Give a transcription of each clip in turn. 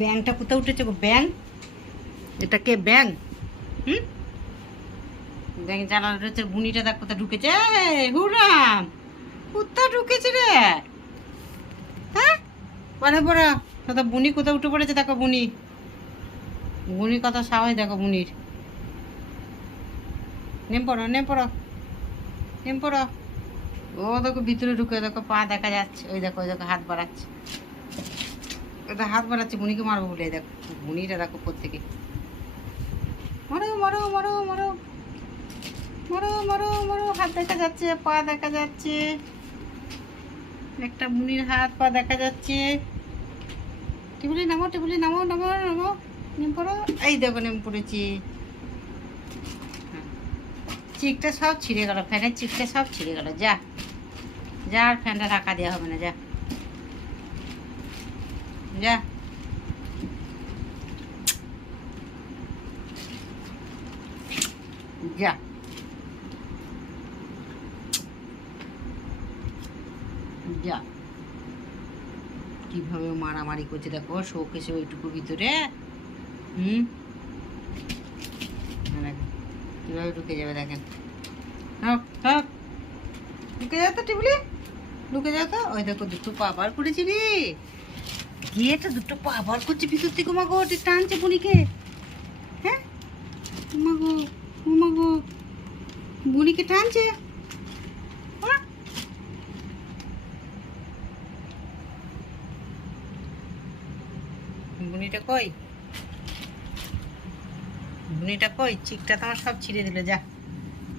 ব্যাংটা কোথাও উঠেছে গো? ব্যাং? এটা কে ব্যাং? হুম, ব্যাং জানালা উঠেছে। বুনিটা দেখ কোথায় ঢুকেছে। হুরাম, কোথায় ঢুকেছে রে? হ্যাঁ, পরে পড়া কোথা বুনি কোথাও উঠে পড়েছে। দেখো বুনি, বুনি কত সাহস দেখো বুনির। নেম পড়ো, নেম পড়ো, নেম পড়ো। ও দেখো ভিতরে ঢুকে, দেখো পা দেখা যাচ্ছে। ওই দেখো হাত বাড়াচ্ছে। ওটা হাত বাড়াচ্ছে বুনিকে মারবো বলে। দেখো বুনিটা দেখো প্রত্যেকে। মারো মারো মারো মারো মারো মারো মারো। হাত দেখা যাচ্ছে, পা দেখা যাচ্ছে। একটা বুনির হাত পা দেখা যাচ্ছে। টেবিলে নামো, টেবিলে নামো, নামো নামো। নেম পড়ো। এই দেখো নেম পড়েছি। চিকটা সব ছিঁড়ে গেল, ফ্যানের চিকটা সব ছিঁড়ে গেল। যা যা, আর ফ্যানটা ঢাকা দেওয়া হবে না। যা যা যা যা। কিভাবে মারামারি করছে দেখো, শোকেসে ওইটুকু ভিতরে। হুম, দেখেন কিভাবে ঢুকে যাবে। দেখেন, হক হক, ঢুকে যাও তো টিবলি, ঢুকে যাও তো। ওই দেখো দুটো পা বার করেছি রে। গিয়েটা দুটো পা বার করছে ভিতর থেকে। মাগো ঠিক টানছে বুনিকে। হ্যাঁ, মাগো, মাগো, বুনিকে টানছে। হ্যাঁ? বুনিটা কই? বুনিটা কই? চিকটা তোমার সব ছিঁড়ে দিল। যা,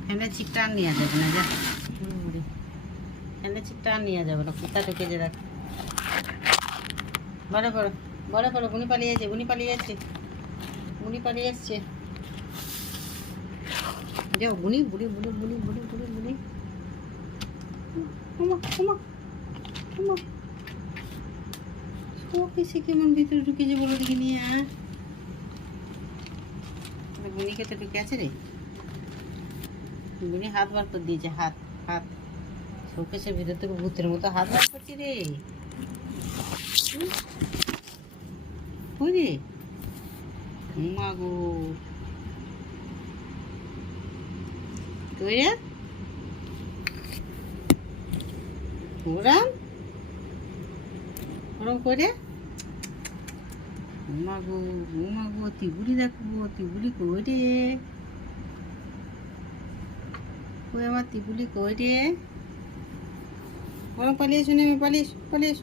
ফ্যানের চিকটা আর নেওয়া যাবে না। যা, ফ্যানের চিকটা আর নেওয়া যাবে না। কোথায় ঢুকেছে দেখ। বড় বড় বড় বড়। বুনি পালিয়েছে, বুনি পালিয়েছে, বুনি পালিয়ে এসছে। যাও বুনি, বুড়ি বুড়ি বুড়ি বুড়ি বুড়ি বুড়ি। ওমা ওমা ওমা, শোকেসে কেমন ভিতরে ঢুকেছে বলো দেখি নিয়ে। বুনিকে তো ঢুকে আছে রে। বুনি হাত বার করে দিয়েছে। হাত হাত শোকেসের ভিতর থেকে ভূতের মতো হাত বার করছি রে। ওই রে, মা গো, কই রে? ওরাম ওরম করে। মা গো, মা গো, তিগুলি দেখবো। তিগুলি কই রে? কই আমার তিগুলি কই রে? ওরম পালিয়ে শুনে পালিস পালিস।